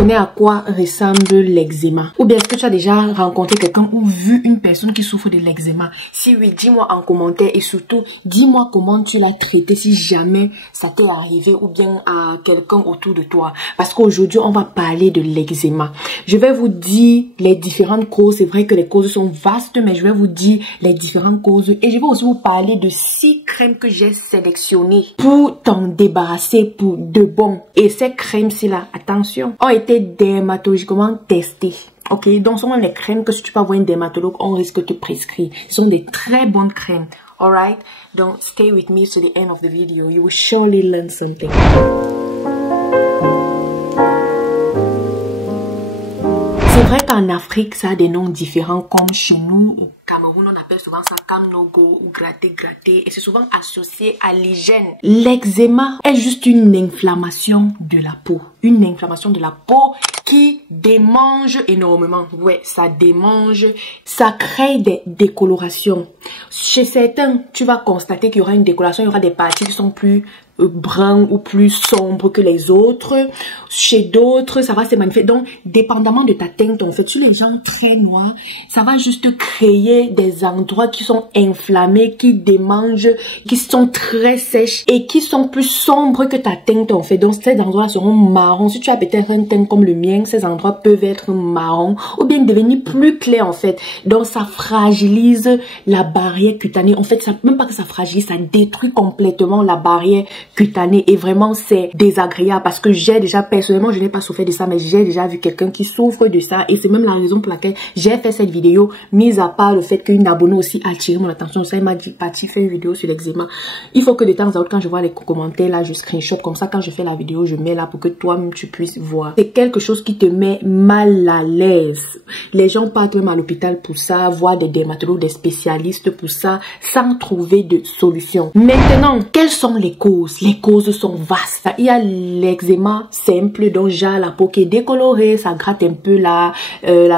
connais à quoi ressemble l'eczéma? Ou bien est-ce que tu as déjà rencontré quelqu'un ou vu une personne qui souffre de l'eczéma? Si oui, dis-moi en commentaire et surtout, dis-moi comment tu l'as traité si jamais ça t'est arrivé ou bien à quelqu'un autour de toi. Parce qu'aujourd'hui, on va parler de l'eczéma. Je vais vous dire les différentes causes. C'est vrai que les causes sont vastes, mais je vais vous dire les différentes causes. Et je vais aussi vous parler de 6 crèmes que j'ai sélectionnées pour t'en débarrasser pour de bon. Et ces crèmes-ci là, attention, ont été dermatologiquement testées. Ok, donc ce sont les crèmes que si tu peux avoir un dermatologue, on risque de te prescrire. Ce sont des très bonnes crèmes. Alright, donc stay with me to the end of the video. You will surely learn something. C'est vrai qu'en Afrique, ça a des noms différents comme chez nous. Au Cameroun, on appelle souvent ça kamnogo ou gratter. Et c'est souvent associé à l'hygiène. L'eczéma est juste une inflammation de la peau. Une inflammation de la peau qui démange énormément. Ouais, ça démange. Ça crée des décolorations. Chez certains, tu vas constater qu'il y aura une décoloration. Il y aura des parties qui sont plus brun ou plus sombre que les autres. Chez d'autres, ça va se manifester. Donc, dépendamment de ta teinte, en fait, sur les gens très noirs, ça va juste créer des endroits qui sont inflammés, qui démangent, qui sont très sèches et qui sont plus sombres que ta teinte, en fait. Donc, ces endroits seront marrons. Si tu as peut-être un teint comme le mien, ces endroits peuvent être marrons ou bien devenir plus clairs, en fait. Donc, ça fragilise la barrière cutanée. En fait, ça, même pas que ça fragilise, ça détruit complètement la barrière cutanée et vraiment c'est désagréable parce que j'ai déjà personnellement, je n'ai pas souffert de ça, mais j'ai déjà vu quelqu'un qui souffre de ça et c'est même la raison pour laquelle j'ai fait cette vidéo, mis à part le fait qu'une abonnée aussi a attiré mon attention. Ça, il m'a dit, Patty, fais une vidéo sur l'eczéma. Il faut que de temps en temps, quand je vois les commentaires là, je screenshot comme ça. Quand je fais la vidéo, je mets là pour que toi-même tu puisses voir. C'est quelque chose qui te met mal à l'aise. Les gens partent même à l'hôpital pour ça, voir des dermatologues, des spécialistes pour ça, sans trouver de solution. Maintenant, quelles sont les causes? Les causes sont vastes. Il y a l'eczéma simple, donc j'ai la peau qui est décolorée, ça gratte un peu la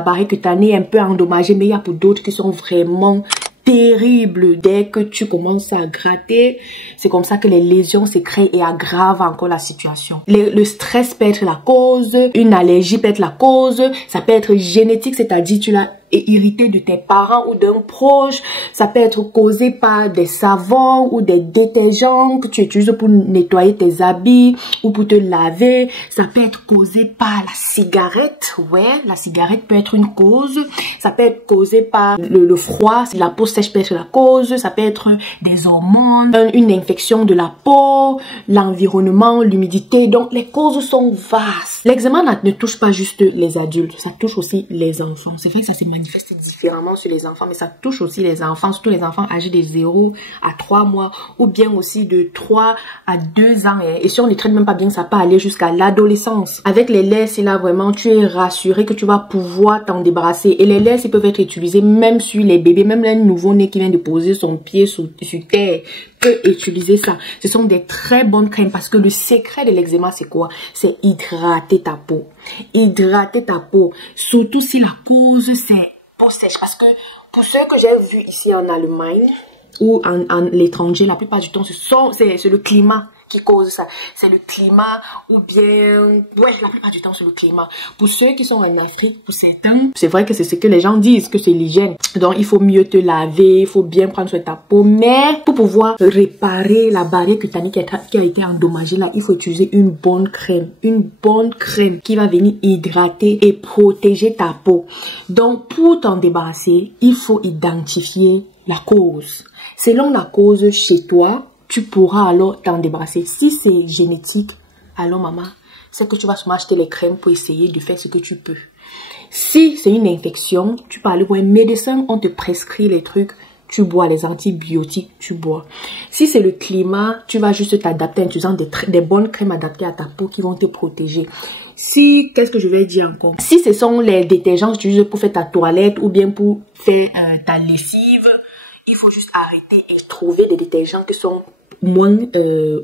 barrière cutanée un peu endommagée, mais il y a pour d'autres qui sont vraiment terribles. Dès que tu commences à gratter, c'est comme ça que les lésions se créent et aggravent encore la situation. Le stress peut être la cause, une allergie peut être la cause, ça peut être génétique, c'est-à-dire tu l'as irrité de tes parents ou d'un proche, ça peut être causé par des savons ou des détergents que tu utilises pour nettoyer tes habits ou pour te laver, ça peut être causé par la cigarette, ouais, la cigarette peut être une cause, ça peut être causé par le froid, la peau sèche peut être la cause, ça peut être des hormones, une infection de la peau, l'environnement, l'humidité, donc les causes sont vastes. L'eczéma ne touche pas juste les adultes, ça touche aussi les enfants. C'est vrai que ça se manifeste différemment sur les enfants, mais ça touche aussi les enfants, surtout les enfants âgés de 0 à 3 mois ou bien aussi de 3 à 2 ans. Et si on ne traite même pas bien, ça peut aller jusqu'à l'adolescence. Avec les laits, là vraiment tu es rassuré que tu vas pouvoir t'en débarrasser. Et les laits, ils peuvent être utilisés même sur les bébés, même le nouveau-né qui vient de poser son pied sur terre peut utiliser ça. Ce sont des très bonnes crèmes parce que le secret de l'eczéma, c'est quoi? C'est hydrater ta peau. Hydrater ta peau. Surtout si la cause, c'est peau sèche. Parce que pour ceux que j'ai vus ici en Allemagne ou en l'étranger, la plupart du temps, c'est le climat qui cause ça. C'est le climat ou bien... Ouais, la plupart du temps, c'est le climat. Pour ceux qui sont en Afrique, pour certains, c'est vrai que c'est ce que les gens disent, que c'est l'hygiène. Donc, il faut mieux te laver, il faut bien prendre soin de ta peau. Mais pour pouvoir réparer la barrière cutanée qui a été endommagée, là, il faut utiliser une bonne crème. Une bonne crème qui va venir hydrater et protéger ta peau. Donc, pour t'en débarrasser, il faut identifier la cause. Selon la cause chez toi, tu pourras alors t'en débarrasser. Si c'est génétique, alors maman, c'est que tu vas sûrement acheter les crèmes pour essayer de faire ce que tu peux. Si c'est une infection, tu peux aller voir un médecin, on te prescrit les trucs, tu bois les antibiotiques, tu bois. Si c'est le climat, tu vas juste t'adapter en utilisant des bonnes crèmes adaptées à ta peau qui vont te protéger. Si, qu'est-ce que je vais dire encore? Si ce sont les détergents que tu utilises pour faire ta toilette ou bien pour faire ta lessive, il faut juste arrêter et trouver des détergents qui sont moins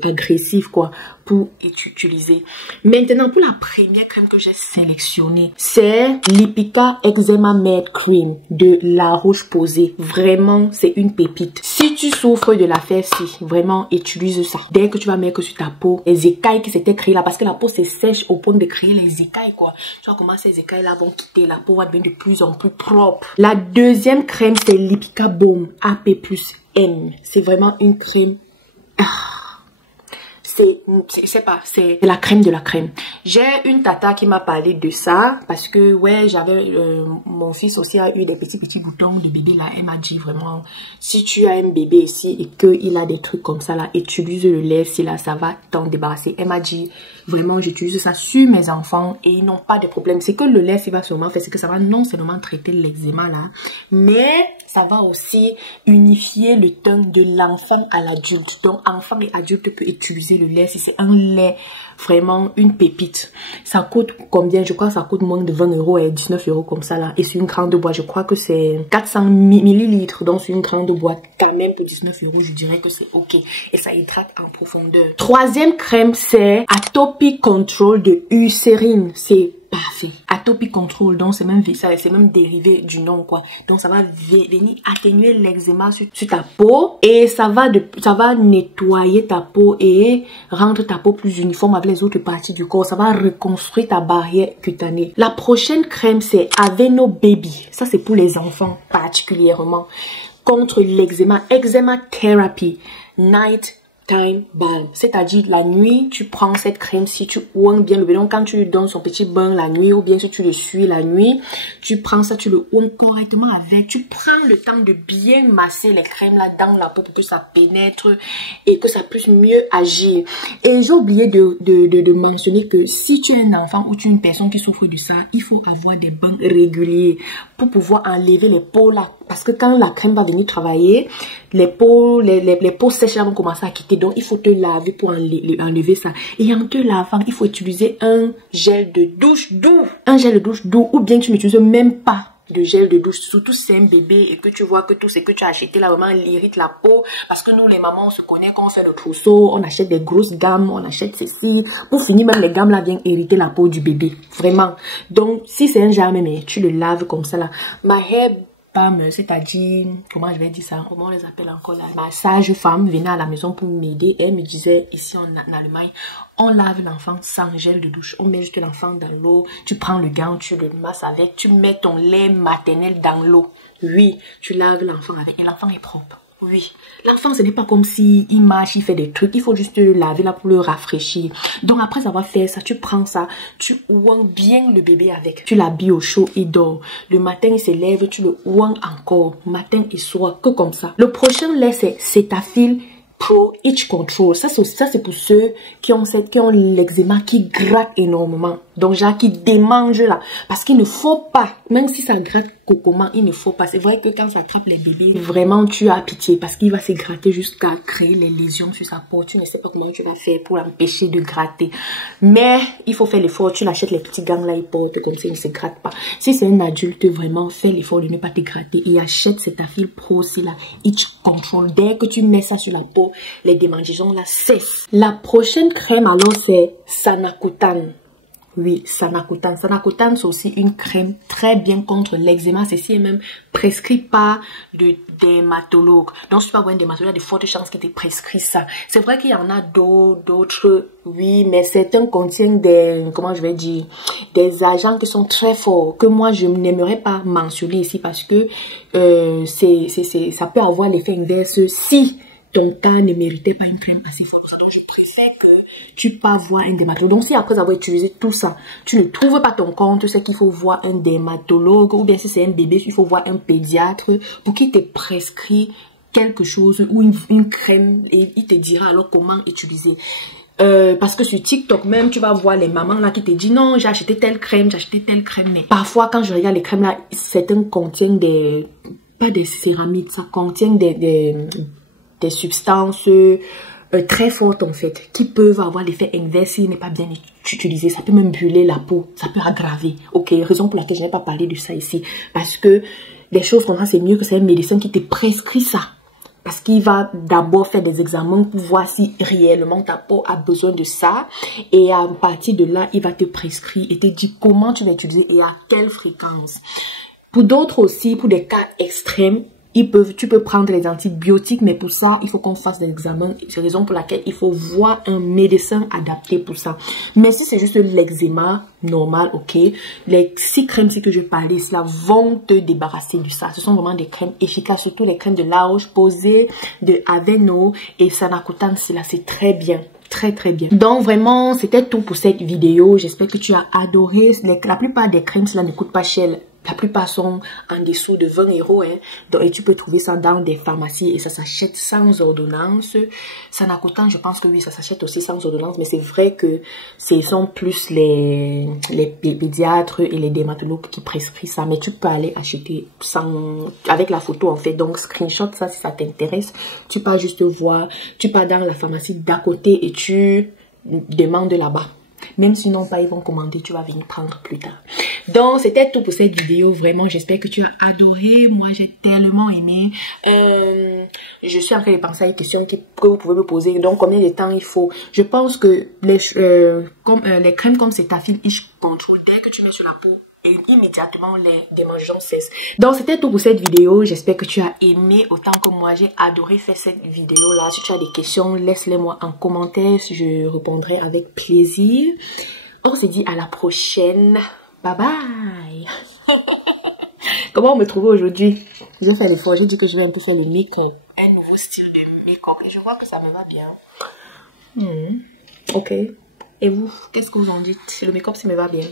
agressif quoi pour utiliser. Maintenant pour la première crème que j'ai sélectionnée, c'est Lipika Eczema Med Cream de La Roche-Posay. Vraiment c'est une pépite. Si tu souffres de la fesse, vraiment utilise ça. Dès que tu vas mettre sur ta peau, les écailles qui s'étaient créées là, parce que la peau c'est sèche au point de créer les écailles quoi. Tu vois comment ces écailles là vont quitter, la peau va devenir de plus en plus propre. La deuxième crème c'est Lipika Balm AP plus M. C'est vraiment une crème. C'est la crème de la crème. J'ai une tata qui m'a parlé de ça parce que ouais, j'avais mon fils aussi a eu des petits boutons de bébé là. Elle m'a dit vraiment, si tu as un bébé ici et que il a des trucs comme ça là, utilise le lait si là ça va t'en débarrasser. Elle m'a dit vraiment, j'utilise ça sur mes enfants et ils n'ont pas de problème. C'est que le lait s'il va sûrement faire, c'est que ça va non seulement traiter l'eczéma là, mais ça va aussi unifier le teint de l'enfant à l'adulte. Donc enfant et adulte peut utiliser le lait si c'est un lait vraiment une pépite. Ça coûte combien? Je crois que ça coûte moins de 20 € et 19 € comme ça là. Et sur une grande boîte, je crois que c'est 400 millilitres. Donc sur une grande boîte, quand même pour 19 €, je dirais que c'est ok. Et ça hydrate en profondeur. Troisième crème, c'est Atopic Control de Eucérine. C'est parfait. Atopic Control, donc c'est même dérivé du nom quoi. Donc ça va venir atténuer l'eczéma sur ta peau et ça va nettoyer ta peau et rendre ta peau plus uniforme avec les autres parties du corps. Ça va reconstruire ta barrière cutanée. La prochaine crème c'est Aveno Baby. Ça c'est pour les enfants particulièrement contre l'eczéma. Eczema Therapy Night Time Balm, c'est-à-dire la nuit tu prends cette crème si tu ouines bien le bébé. Donc quand tu lui donnes son petit bain la nuit ou bien si tu le suis la nuit, tu prends ça, tu le ouines correctement avec, tu prends le temps de bien masser les crèmes là dans la peau pour que ça pénètre et que ça puisse mieux agir. Et j'ai oublié de mentionner que si tu es un enfant ou tu es une personne qui souffre de ça, il faut avoir des bains réguliers pour pouvoir enlever les peaux là, parce que quand la crème va venir travailler, les peaux sèches là vont commencer à quitter. Donc il faut te laver pour enlever ça. Et en te lavant, il faut utiliser un gel de douche doux. Un gel de douche doux, ou bien tu n'utilises même pas de gel de douche, surtout si c'est un bébé et que tu vois que tout ce que tu as acheté là vraiment l'irrite la peau, parce que nous les mamans on se connaît quand on fait le trousseau, on achète des grosses gammes, on achète ceci, pour finir même les gammes là viennent irriter la peau du bébé, vraiment. Donc si c'est un germe, mais tu le laves comme ça là. Ma hair balm, c'est-à-dire, comment je vais dire ça, comment on les appelle encore là, ma sage-femme venait à la maison pour m'aider. Elle me disait, ici en Allemagne, on lave l'enfant sans gel de douche. On met juste l'enfant dans l'eau. Tu prends le gant, tu le masses avec. Tu mets ton lait maternel dans l'eau. Oui, tu laves l'enfant avec. Et l'enfant est propre. Oui. L'enfant, ce n'est pas comme si il marche, il fait des trucs. Il faut juste le laver là pour le rafraîchir. Donc après avoir fait ça, tu prends ça. Tu ouines bien le bébé avec. Tu l'habilles au chaud, il dort. Le matin, il se lève, tu le ouines encore. Matin et soir, que comme ça. Le prochain lait, c'est Cetaphil Pro Itch Control. Ça c'est pour ceux qui ont l'eczéma qui gratte énormément. Donc genre qui démange là. Parce qu'il ne faut pas, même si ça gratte comment, il ne faut pas. C'est vrai que quand ça attrape les bébés, vraiment tu as pitié parce qu'il va se gratter jusqu'à créer les lésions sur sa peau. Tu ne sais pas comment tu vas faire pour l'empêcher de gratter. Mais il faut faire l'effort. Tu l'achètes les petits gants là, ils portent comme ça, il ne se gratte pas. Si c'est un adulte, vraiment fais l'effort de ne pas te gratter et achète Cetaphil Pro aussi là, Itch Control. Dès que tu mets ça sur la peau, les démangeaisons là cessent. La prochaine crème alors c'est Sanakutan. Oui, Sanakutan. Sanakutan, c'est aussi une crème très bien contre l'eczéma. Ceci est même prescrit par le dermatologue. Donc, si tu vas voir un dermatologue, il y a de fortes chances qu'il te prescrit ça. C'est vrai qu'il y en a d'autres, oui, mais certains contiennent des, comment je vais dire, des agents qui sont très forts, que moi, je n'aimerais pas mentionner ici parce que ça peut avoir l'effet inverse si ton cas ne méritait pas une crème assez forte. Donc, je préfère que tu peux voir un dermatologue. Donc si après avoir utilisé tout ça, tu ne trouves pas ton compte, c'est qu'il faut voir un dermatologue, ou bien si c'est un bébé, il faut voir un pédiatre pour qu'il te prescrit quelque chose ou une crème et il te dira alors comment utiliser. Parce que sur TikTok même, tu vas voir les mamans là qui te disent non, j'ai acheté telle crème, mais parfois quand je regarde les crèmes là, certaines contiennent pas des céramides, ça contient des substances très fortes en fait, qui peuvent avoir l'effet inverse s'il n'est pas bien utilisé. Ça peut même brûler la peau, ça peut aggraver. Ok, raison pour laquelle je n'ai pas parlé de ça ici. Parce que des choses comme ça, c'est mieux que c'est un médecin qui te prescrit ça. parce qu'il va d'abord faire des examens pour voir si réellement ta peau a besoin de ça. Et à partir de là, il va te prescrire et te dire comment tu vas utiliser et à quelle fréquence. Pour d'autres aussi, pour des cas extrêmes, tu peux prendre les antibiotiques, mais pour ça, il faut qu'on fasse des examens. C'est la raison pour laquelle il faut voir un médecin adapté pour ça. Mais si c'est juste l'eczéma normal, ok, les 6 crèmes que je parlais, cela vont te débarrasser de ça. Ce sont vraiment des crèmes efficaces, surtout les crèmes de La Roche-Posay, de Aveeno et Sanakutan, cela c'est très bien. Très très bien. Donc vraiment, c'était tout pour cette vidéo. J'espère que tu as adoré. La plupart des crèmes, cela ne coûte pas cher. La plupart sont en dessous de 20 €. Hein. Donc, et tu peux trouver ça dans des pharmacies et ça s'achète sans ordonnance. Sanakutan, je pense que oui, ça s'achète aussi sans ordonnance. Mais c'est vrai que ce sont plus les pédiatres et les dermatologues qui prescrivent ça. Mais tu peux aller acheter avec la photo en fait. Donc screenshot ça si ça t'intéresse. Tu peux juste voir, tu pars dans la pharmacie d'à côté et tu demandes là-bas. Même sinon pas, ils vont commander, tu vas venir prendre plus tard. Donc, c'était tout pour cette vidéo. Vraiment, j'espère que tu as adoré. Moi, j'ai tellement aimé. Je suis en train de penser à une question que vous pouvez me poser. Donc, combien de temps il faut? Je pense que les crèmes comme Cetaphil Itch Control, dès que tu mets sur la peau, et immédiatement les démangeaisons cessent. Donc c'était tout pour cette vidéo. J'espère que tu as aimé autant que moi. J'ai adoré faire cette vidéo là. Si tu as des questions, laisse-les moi en commentaire. Je répondrai avec plaisir. On se dit à la prochaine. Bye bye. Comment on me trouve aujourd'hui? Je vais faire l'effort. J'ai dit que je vais un peu faire le make-up. Un nouveau style de make-up. Et je vois que ça me va bien. Ok. Et vous, qu'est-ce que vous en dites? Le make-up, ça me va bien.